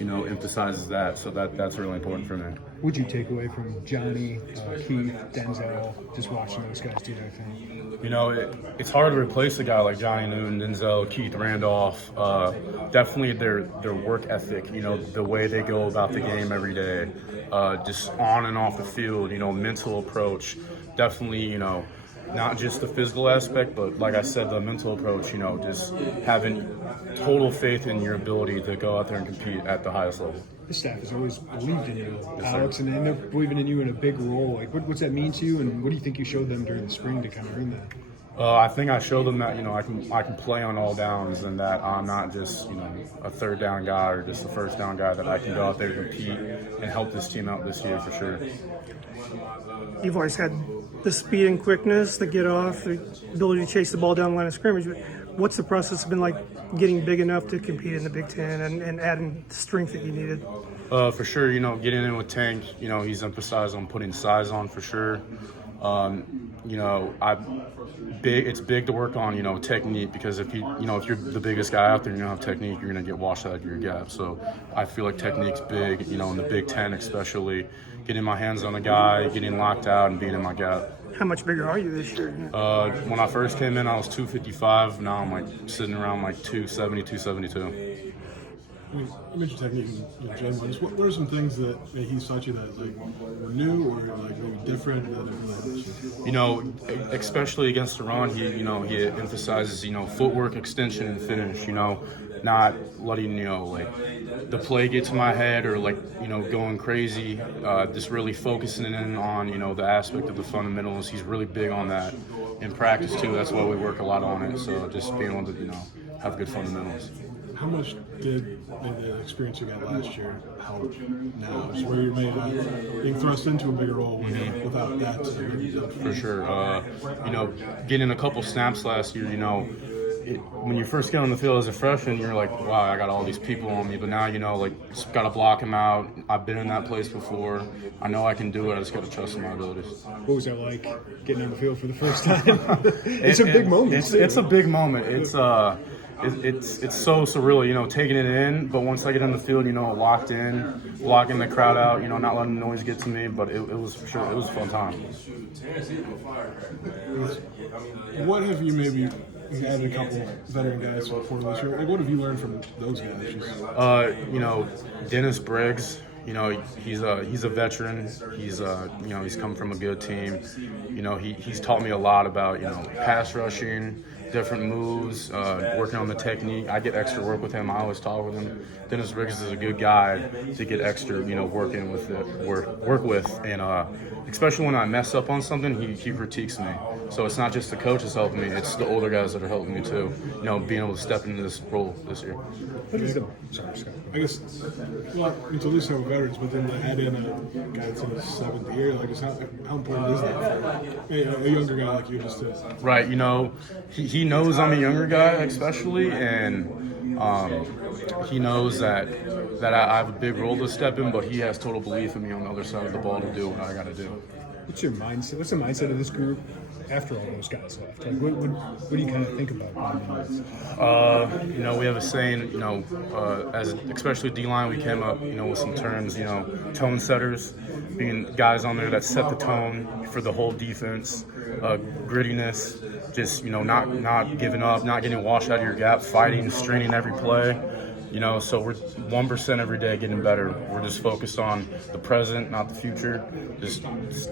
emphasizes that. So that's really important for me. What'd you take away from Johnny, Keith, Denzel, just watching those guys do their thing? It's hard to replace a guy like Johnny Newton, Denzel, Keith Randolph. Definitely their work ethic, the way they go about the game every day, just on and off the field, mental approach. Definitely, not just the physical aspect, but like I said, the mental approach, just having total faith in your ability to go out there and compete at the highest level. The staff has always believed in you, Alex, sir. and they're believing in you in a big role. Like, what's that mean to you, and what do you think you showed them during the spring to kind of earn that? I think I showed them that I can play on all downs, and that I'm not just a third down guy or just a first down guy. That I can go out there and compete and help this team out this year for sure. You've always had the speed and quickness, the get off, the ability to chase the ball down the line of scrimmage. What's the process been like getting big enough to compete in the Big Ten and adding the strength that you needed? For sure, getting in with Tank, he's emphasized on putting size on for sure. It's big to work on, technique, because if you're the biggest guy out there and you don't have technique, you're going to get washed out of your gap. So I feel like technique's big, in the Big Ten especially, getting my hands on a guy, getting locked out and being in my gap. How much bigger are you this year? When I first came in, I was 255. Now I'm sitting around 270, 272. You mentioned technique and James. What are some things that he's taught you that were new or maybe different that especially against Iran, he emphasizes footwork, extension, and finish. Not letting the play get to my head or going crazy. Just really focusing in on the aspect of the fundamentals. He's really big on that in practice too. That's why we work a lot on it. So just being able to have good fundamentals. How much did the experience you got last year help now? Just where you're being thrust into a bigger role without that. For sure. Getting a couple snaps last year, when you first get on the field as a freshman, you're like, wow, I got all these people on me. But now, just got to block them out. I've been in that place before. I know I can do it. I just got to trust in my abilities. What was that like, getting on the field for the first time? It's a big moment. It's a big moment. It's so surreal, taking it in. But once I get on the field, locked in, blocking the crowd out, not letting the noise get to me. But it was for sure, it was a fun time. What have you maybe added a couple veteran guys before this year? What have you learned from those guys? Dennis Briggs. He's a veteran. He's come from a good team. He's taught me a lot about pass rushing, different moves, working on the technique. I get extra work with him. I always talk with him. Dennis Briggs is a good guy to get extra, working with it, work with, and especially when I mess up on something, he critiques me. So it's not just the coaches helping me; it's the older guys that are helping me too. Being able to step into this role this year. What is sorry, Scott. I guess, it's at least have veterans, but then add in a guy that's in his 7th year. Just how important is that for a younger guy like you just to? Right. He knows I'm a younger guy, especially, and he knows that I have a big role to step in, but he has total belief in me on the other side of the ball to do what I got to do. What's your mindset? What's the mindset of this group after all those guys left? What do you kind of think about? We have a saying, as especially D-line, we came up, with some terms, tone setters, being guys on there that set the tone for the whole defense, grittiness, just, not giving up, not getting washed out of your gap, fighting, straining every play. So we're 1% every day getting better. We're just focused on the present, not the future, just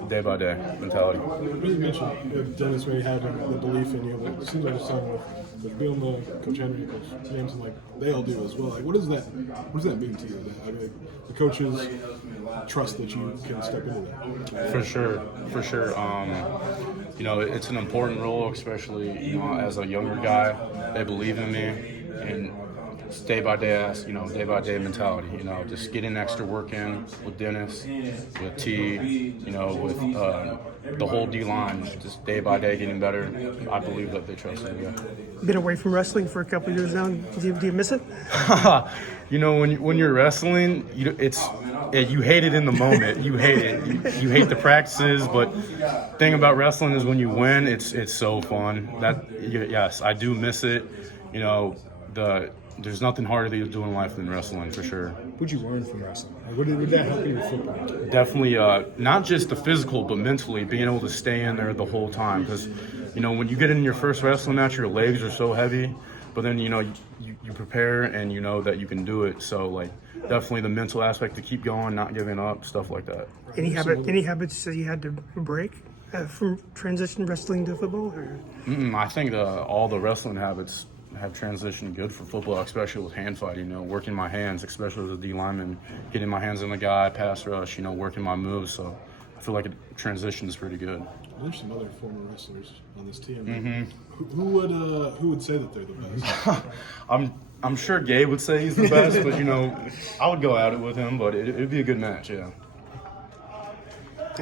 day by day mentality. You mentioned Dennis Ray had the belief in you, but it seems like it's something with Bielma, Coach Henry, Coach James, and they all do as well. What does that mean to you? The coaches trust that you can step into that. For sure. It's an important role, especially as a younger guy. They believe in me, and it's day by day mentality. Just getting extra work in with Dennis, with T, with the whole D line. Just day by day getting better. I believe that they trust me. Yeah. Been away from wrestling for a couple of years now. Do you miss it? When you're wrestling, you hate it in the moment. You hate it. You hate the practices, but thing about wrestling is when you win, it's so fun. Yes, I do miss it. there's nothing harder to do in life than wrestling, for sure. What'd you learn from wrestling? Like, what did that help you with football? Definitely, not just the physical, but mentally, being able to stay in there the whole time. Because, you know, when you get in your first wrestling match, your legs are so heavy, but then, you know, you prepare and you know that you can do it. So, like, definitely the mental aspect to keep going, not giving up, stuff like that. Any habits that you had to break from transition wrestling to football? Or? I think all the wrestling habits have transitioned good for football, especially with hand fighting. You know, working my hands, especially as a D lineman, getting my hands on the guy, pass rush. You know, working my moves. So I feel like it transitions pretty good. There's some other former wrestlers on this team. Who would say that they're the best? I'm sure Gabe would say he's the best, but you know, I would go at it with him. But it'd be a good match, yeah.